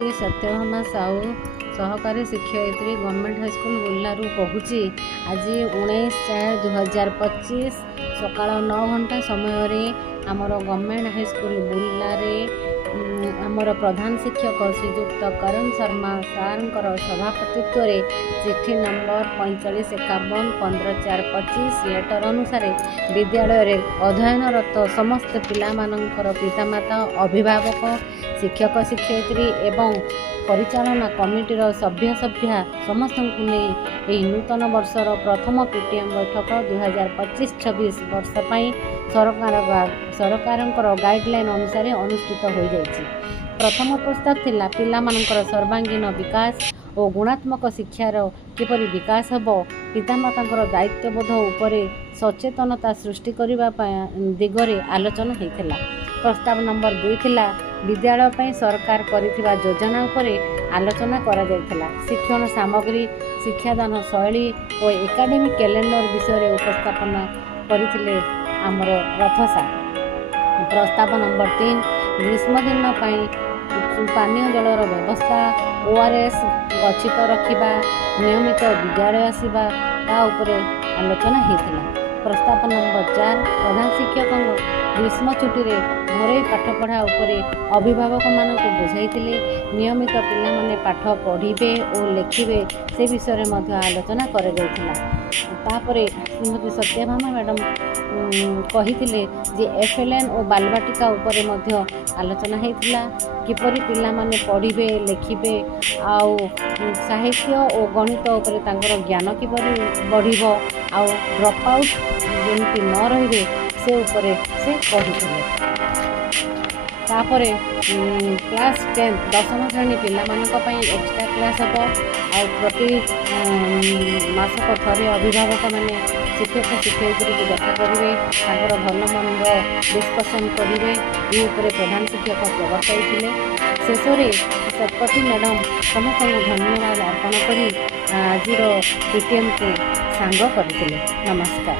सत्यभामा साहू सहकारी शिक्षयित्री government high school बुर्लारू कहूँ। आज 19/4/2025 सकाळ 9 घंटा समय आमर गवर्नमेंट हाईस्कल बुर्लारे आमर प्रधान शिक्षक श्रीजुक्त करण शर्मा सार सभापतित्व चिठी नंबर 4551 15/4/25 लेटर अनुसार विद्यालय अध्ययनरत समस्त पिलामानंकर पितामाता अभिभावक शिक्षक शिक्षयित्री एवं परिचालना कमिटीर सभ्य समस्त नहीं नूतन वर्षर प्रथम पीटीएम बैठक 2025-26 वर्ष सरकार गाइडलाइन अनुसार अनुष्ठित हो जाएगी। प्रथम प्रस्ताव थिला पिलामानंकर सर्वांगीन विकास और गुणात्मक शिक्षार किपरि विकास हेब पितामातांकर दायित्वबोध उपरे सचेतनता सृष्टि करने दिगरे आलोचना होता। प्रस्ताव नंबर 2 थिला विद्यालय पर सरकार करिथिबा योजना उपरे आलोचना करा जायथिला। शिक्षण सामग्री शिक्षादान शैली और एकाडेमिक कैलेंडर विषय उपस्थापन करथिले आमर रथसा। प्रस्ताव नंबर 3 ग्रीष्म दिन पानीय जलर व्यवस्था ओआरएस गच्छित रखा नियमित विद्यालय आसवा उपरे आलोचना होता। प्रस्ताव नंबर 4 प्रधान शिक्षक ग्रीष्म छुट्टी घरे पाठपढ़ा उपरे अभिभावक मानक बुझाई नियमित पिला माने पाठ पढ़े और लिखे से विषय में आलोचना कर श्रीमती सत्यभामा मैडम कही जे एफएलएन और बालवाटिका उपरे आलोचना होता किपरि पिला माने पढ़े लिखे आउ साहित्य और गणित उपरे तांकर ज्ञान किपरि बढ़िबो आउ ड्रॉप आउट जेमती न रहिबे से उपरे से कही। तापरे क्लास 10 दशम श्रेणी पिलामानंकपाई एक्स्ट्रा क्लास हे आ प्रति मासक थरे अभिभावक मैंने शिक्षक शिक्षयित्री को देखा करेंगे भल मंद डिस्कसन करेंगे ये प्रधान शिक्षक प्रवर्ताई शेष में सतपति मैडम समस्त धन्यवाद अर्पण कर आज पीटीएम को सांग करते। नमस्कार।